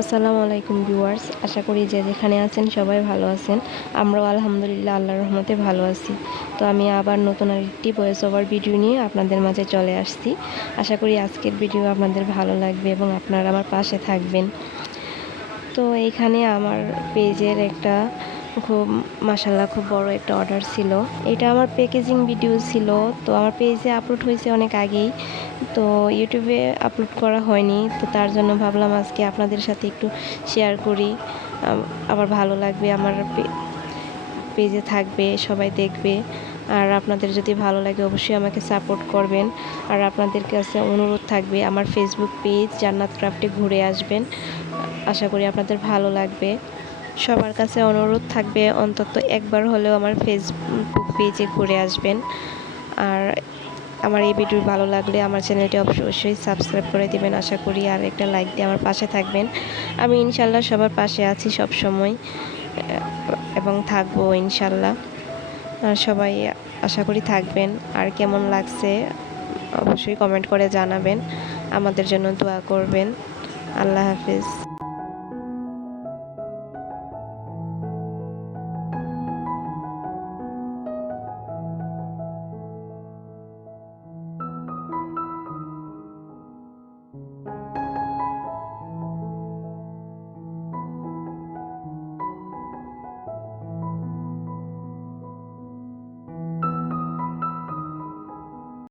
আসসালামু আলাইকুম ভিউয়ার্স, আশা করি যে যেখানে আছেন সবাই ভালো আছেন। আমরাও আলহামদুলিল্লাহ আল্লাহর রহমতে ভালো আছি। তো আমি আবার নতুন আরেকটি ভয়েস ওভার ভিডিও নিয়ে আপনাদের মাঝে চলে আসছি। আশা করি আজকের ভিডিও আপনাদের ভালো লাগবে এবং আপনারা আমার পাশে থাকবেন। তো এইখানে আমার পেজের একটা খুব মাশাআল্লাহ খুব বড় একটা অর্ডার ছিল। এটা আমার প্যাকেজিং ভিডিও ছিল। তো আমার পেজে আপলোড হয়েছে অনেক আগেই, তো ইউটিউবে আপলোড করা হয়নি। তো তার জন্য ভাবলাম আজকে আপনাদের সাথে একটু শেয়ার করি। আমার ভালো লাগবে, আমার পেজে থাকবে, সবাই দেখবে। আর আপনাদের যদি ভালো লাগে অবশ্যই আমাকে সাপোর্ট করবেন। আর আপনাদের কাছে অনুরোধ থাকবে আমার ফেসবুক পেজ জান্নাত ক্রাফটে ঘুরে আসবেন। আশা করি আপনাদের ভালো লাগবে। সবার কাছে অনুরোধ থাকবে অন্তত একবার হলেও আমার ফেসবুক পেজে ঘুরে আসবেন। আর আমার এই ভিডিও ভালো লাগলে আমার চ্যানেলটি অবশ্যই সাবস্ক্রাইব করে দিবেন আশা করি। আর একটা লাইক দিয়ে আমার পাশে থাকবেন। আমি ইনশাল্লাহ সবার পাশে আছি সব সময় এবং থাকবো ইনশাল্লাহ। সবাই আশা করি থাকবেন। আর কেমন লাগছে অবশ্যই কমেন্ট করে জানাবেন। আমাদের জন্য দোয়া করবেন। আল্লাহ হাফিজ।